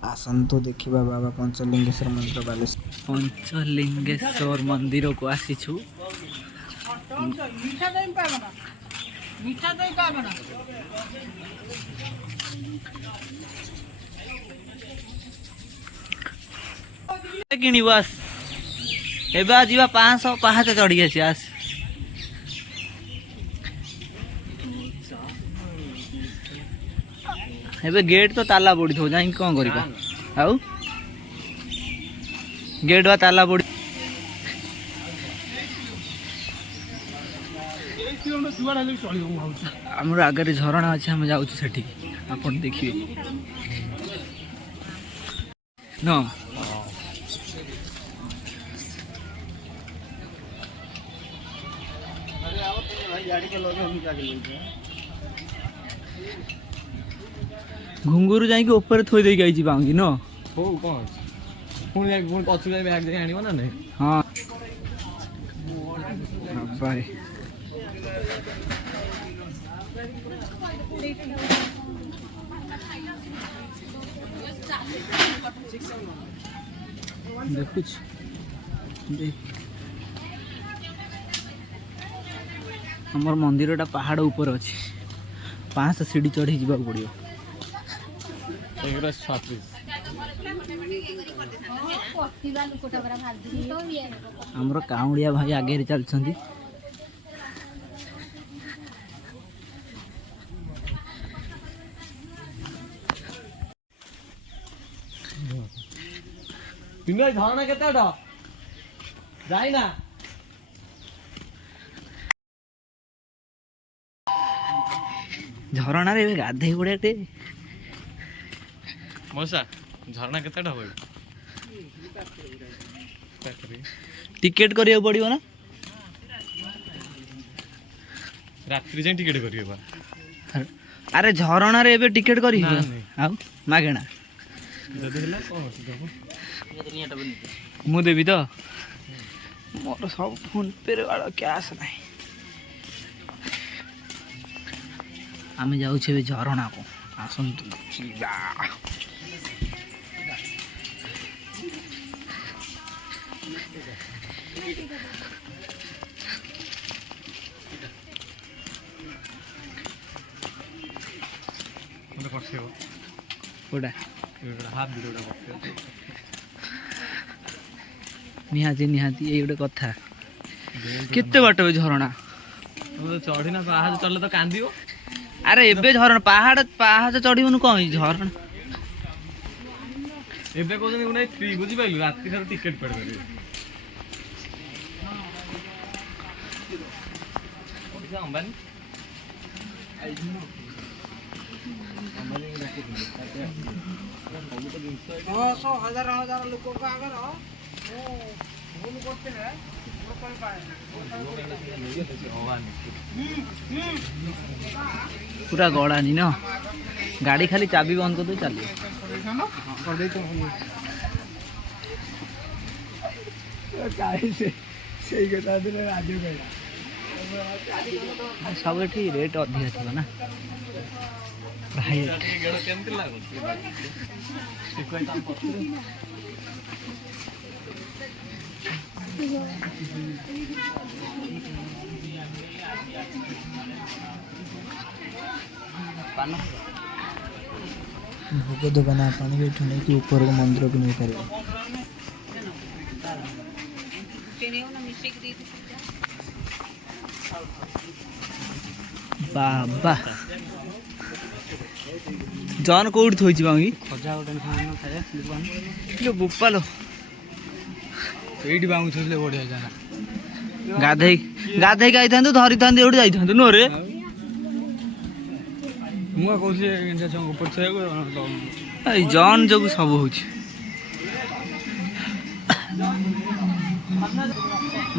आसतु देखा बाबा पंचलिंगेश्वर मंदिर बालेश्वर पंचलिंगेश्वर मंदिर को आसीछु। किणी बस एबे आज 500 पाहाच चढ़ी आसी आस एबे गेट तो ताला पड़ी थो जाई कौन करिबा आउ गेट बा ताला पड़ी हमर आगे झरणा अच्छे हम जाऊ सेठी अपन देखिए न घुंगुरु जाई के ऊपर थोई दे गई बांगी न हो कौन पुणी जाई पुणी पछु जाई बैग दे आनिबो ना नहीं। हां बाय देखुछ देख हमर मंदिरटा पहाड़ ऊपर अछि 500 सीढ़ी चढ़ी जीवा पड़ियो। हमर काउड़िया भाई आगे चल छंदी पिंगा धारणा केतेडा जाई ना झरणा रे गाधई पड़े मौसा झरना केतेडा होय टिकेट करियो पड़ियो ना रात्रि जाई टिकेट करियो बा अरे झरणा रे एबे टिकेट करी आ मागेना जदी हला कोन देबो मु देबी तो मोर सब फोन पे रे वाला कैश नहीं आमे जाऊ छे झरणा को आसंतु जीवा मते पछेबो ओडा हाथ भिडोडा पछे निहाती निहाती ये गोटे कथा केते बाट झरणा चढ़ी ना पाहाड़ चढ़ले तो कांदियो अरे एबे झरण पहाड़ पहाड़ चढ़ीबनु कौन झरण एबे कोजनी उनै फ्री बुझी पाइलु रात्रि सारा टिकेट पड़ करे अंबानी हजार लोग को अगर भूल करते हैं पूरा गड़ा नहीं ना गाड़ी खाली चाबी बंद कर दो चलिए सब रेट अधिक थी ना भोग दुकान पानी भी नहीं कि ऊपर को मंदिर को नहीं पारे बाबा जन कोड थोइछि बांगी खजा गोटे खाना खाए लो बुप्पालो एठी बांगु थले बढ़िया जाना गाधई गाधई गाई थांदु धरि थांदु एठी जाई थांदु नो रे मुआ कहले इंडिया संग ऊपर छे ए जन जगु सब होछि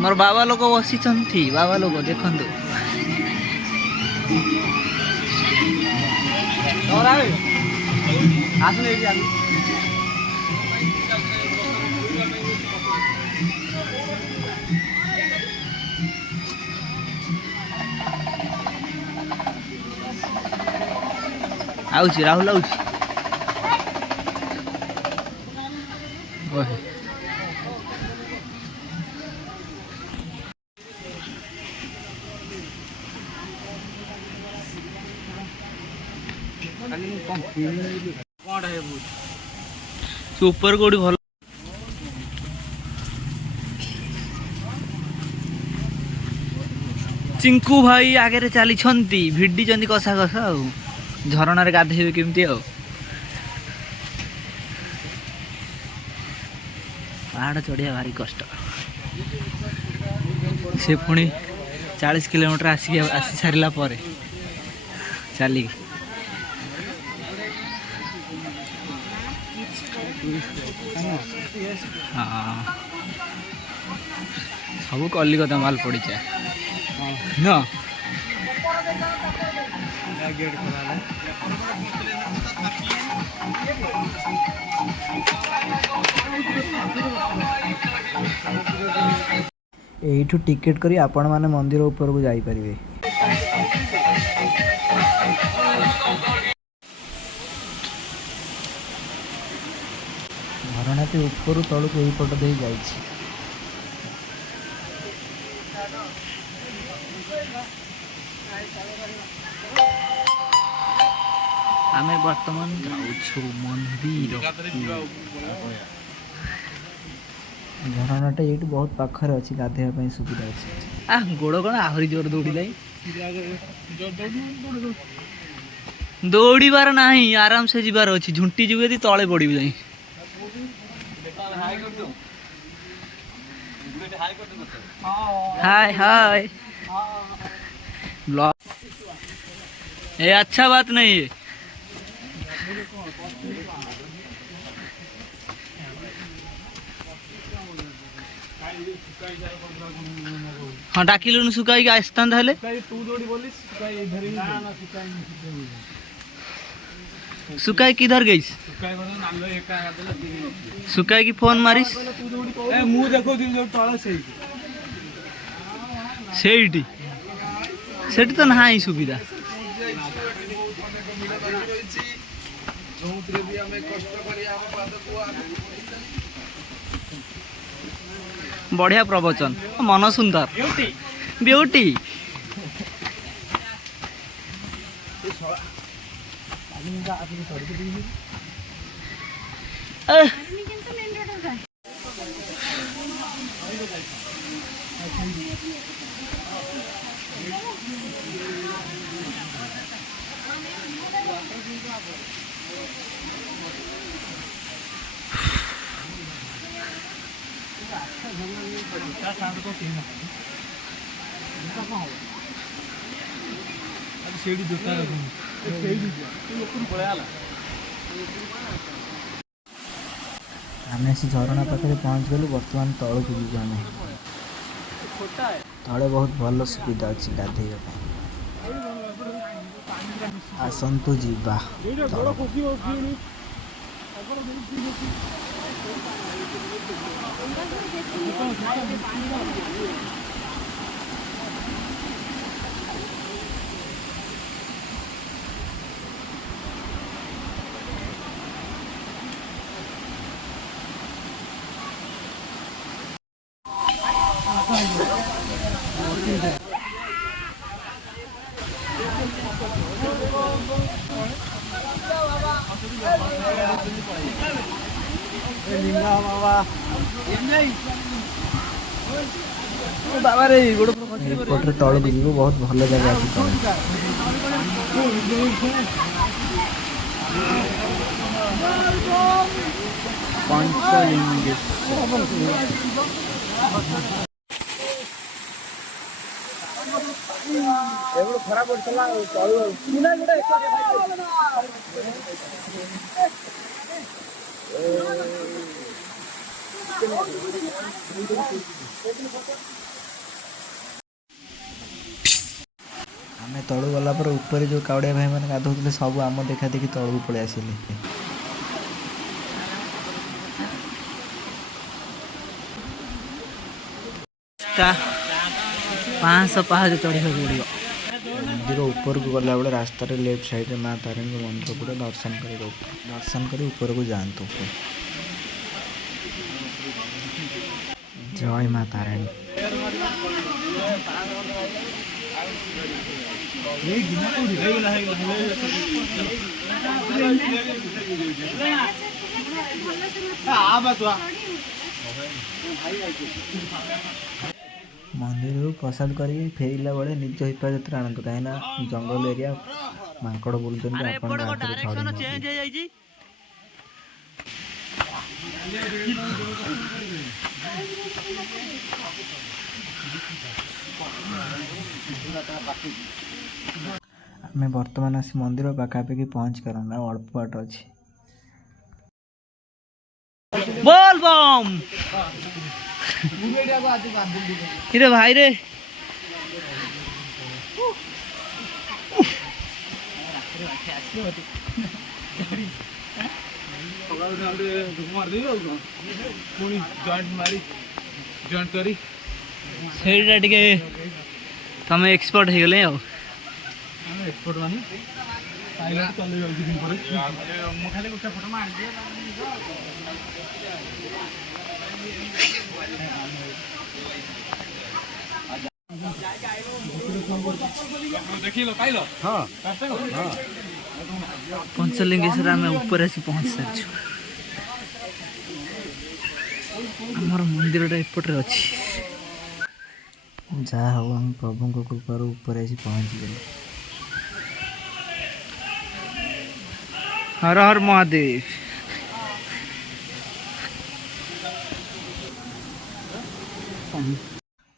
मोर बाबा लोग बसी छंती बाबा लोग देखंदु तोरा आसने एठी आलू आउछि राहुल आउछि ओहे ସେ ଉପରେ କୋଉଠି ଭଲ ଚିଙ୍କୁ ଭାଇ ଆଗରେ ଚାଲିଛନ୍ତି ଭିଡ଼ିଛନ୍ତି କଷା କଷା ଆଉ ଝରଣାରେ ଗାଧେଇବେ କେମିତି ଆଉ ପାହାଡ଼ ଚଢ଼ିବା ଭାରି କଷ୍ଟ ସେ ପୁଣି 40 କିଲୋମିଟର ଆସି ସାରିଲା ପରେ ଚାଲିକି हाँ सब कलिकता माल पड़ी न एठू टिकेट करी आपण माने मंदिर ऊपर को जाई परिवे। झरणाटी ऊपर तल को यही पट दे जाइछि। आमे वर्तमान जाउछु मंदिर झरणाटा ये बहुत पाखरे अच्छी गाधेया ପାଇଁ सुविधा अच्छी आ गोड़ कौन आहरी जोर दौड़ी लाई दौड़बार नहीं आराम से जीवार अच्छी झुंटी जीव यदि तले पड़ी जाई हाय हाय ब्लॉग ये अच्छा बात नहीं है हाँ डाकिलुन सुकाई आसता सुकाई किधर गई सुकाई की फोन मारिस सेठी सेठी तो ना सुविधा बढ़िया प्रवचन मन सुंदर ब्यूटी आम से झरणा पाखे पहुँच गलु बर्तमान तल को जीव आम तले बहुत भल सुविधा अच्छी गाधेय आसतु जीवा बाबा रे गोड़ पटे तल को जीव बहुत भल जगह अच्छी खराब आम तलू गला पर ऊपर जो कावड़िया भाई मैंने गाधोते सब आम देखा देखी तलू पलि आसिले 500 पहाड़ चढ़ा पड़ो मंदिर ऊपर को गला बेले रास्ता लेफ्ट साइड में माँ तारिणी मंदिर पूरा दर्शन कर ऊपर को जातु। ଜୟ ମା ତାରିଣୀ। ମନ୍ଦିରରୁ ପ୍ରସାଦ କରିକି ଫେରିଲା ବେଳେ ନିଜ ହିଫାଜତରେ ଆଣନ୍ତୁ, କାହିଁକିନା ଜଙ୍ଗଲ ଏରିଆ ମାଙ୍କଡ଼ ବୁଲୁଛନ୍ତି, ଆପଣଙ୍କ ହାତରେ ଛଡେଇ ନେଉଥିବେ। ଆମେ ବର୍ତ୍ତମାନ ଆସି ମନ୍ଦିର ପାଖାପାଖି ପହଞ୍ଚିଗଲୁଣି, ଆଉ ଅଳ୍ପ ବାଟ ଅଛି। बोल बम रे भाई रे ସେଇଟା ଟିକେ ତମେ ଏକ୍ସପର୍ଟ ହେଇଗଲେ ଆଉ। ଏକ୍ସପର୍ଟ ମାନେ ପାଇଲଟ ଚଲେଇ ଯାଉଛି ଦିନ ପରେ ମୁଁ ଖାଲି ଗୋଟେ ଫଟୋ ମାରିଦିଏ ଦେଖିଲ ପାଇଲ। ହଁ ପଞ୍ଚଲିଙ୍ଗେଶ୍ୱର ଆମେ ଉପରେ ଆସି ପହଞ୍ଚି ସାରିଛୁ। ଆମର ମନ୍ଦିରଟା ଏପଟରେ ଅଛି। ଯାହା ହଉ ଆମେ ପ୍ରଭୁଙ୍କ କୃପାରୁ ଉପରେ ଆସି ପହଞ୍ଚିଗଲୁ। हर हर महादेव।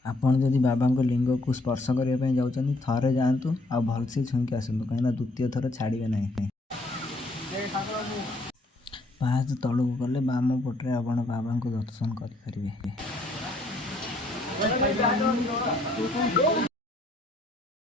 ଆପଣ ଯଦି ବାବାଙ୍କ ଲିଙ୍ଗକୁ ସ୍ପର୍ଶ କରିବା ପାଇଁ ଯାଉଛନ୍ତି, ଥରେ ଯାଆନ୍ତୁ ଆଉ ଭଲସେ ଛୁଇଁକି ଆସନ୍ତୁ, କାହିଁକିନା ଦ୍ୱିତୀୟ ଥର ଛାଡ଼ିବେ ନାହିଁ। ପାହାଚ ତଳକୁ ଗଲେ ବାମ ପଟରେ ଆପଣ ବାବାଙ୍କୁ ଦର୍ଶନ କରିପାରିବେ।